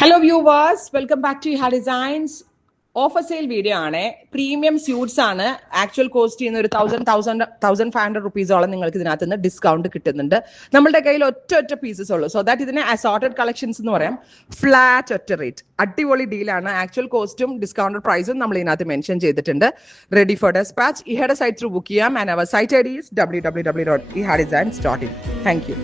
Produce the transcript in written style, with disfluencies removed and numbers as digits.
Hello viewers, welcome back to Iha designs. Offer sale video ആണ്. Premium suits ആണ്. Actual cost ചെയ്യുന്ന ഒരു 1,500 റുപ്പീസോളം നിങ്ങൾക്ക് ഇതിനകത്ത് നിന്ന് ഡിസ്കൗണ്ട് കിട്ടുന്നുണ്ട്. നമ്മളുടെ കയ്യിൽ ഒറ്റ പീസസ് ഉള്ളൂ. സോ ദാറ്റ് ഇതിനെ അസോർട്ടഡ് കളക്ഷൻസ് എന്ന് പറയാം. ഫ്ലാറ്റ് ഒറ്റ റേറ്റ്, അടിപൊളി ഡീലാണ്. ആക്ച്വൽ കോസ്റ്റും ഡിസ്കൗണ്ടഡ് പ്രൈസും നമ്മൾ ഇതിനകത്ത് മെൻഷൻ ചെയ്തിട്ടുണ്ട്. Ready for despatch. ഇഹയുടെ സൈറ്റ് ത്രൂ ബുക്ക് ചെയ്യാം. ആൻഡ് അവർ site I D is www.ihadesigns.in. Thank U.